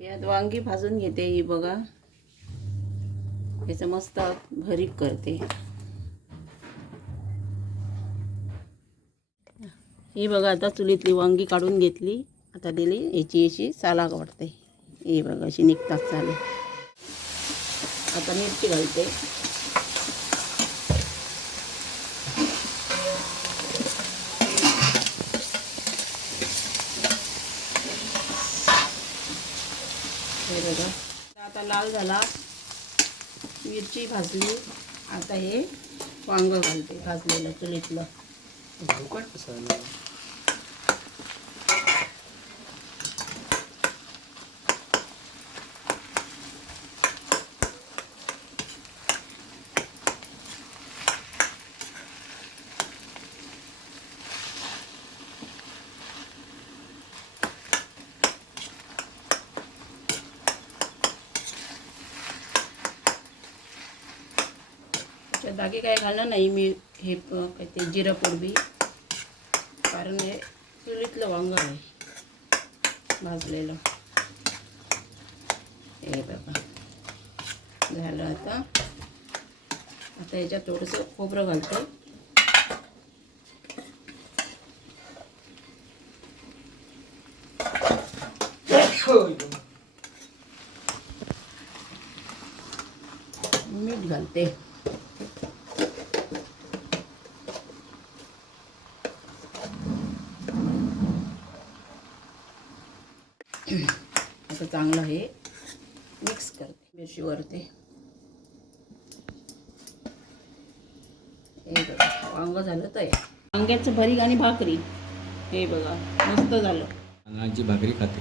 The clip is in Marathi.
यात वांगी भाजून घेते ही बघा, याचं मस्त भरीत करते। ही बघा आता चुलीतली वांगी काढून घेतली, आता दिली याची अशी साला वाटते, ही बघा अशी निघतात साले। आता मिरची घालते, हे बघा आता लाल झाला, मिरची भाजली, आता हे वांग घालते भाजलेलं चुलीतलं। दागे काय घालणार नाही मी, हे काय ते जिरं पूड, कारण हे चुलीतलं वांग आहे भाजलेलं। हे बघा झालं। आता याच्यात थोडंसं खोबरं घालते, मीठ घालते, आता चांगलं हे मिक्स करते मिरची वरते। हे बघा वांग झालं तयार, वांग्याचं भरीत आणि भाकरी। हे बघा मस्त झालं, तांदळाची भाकरी खाते।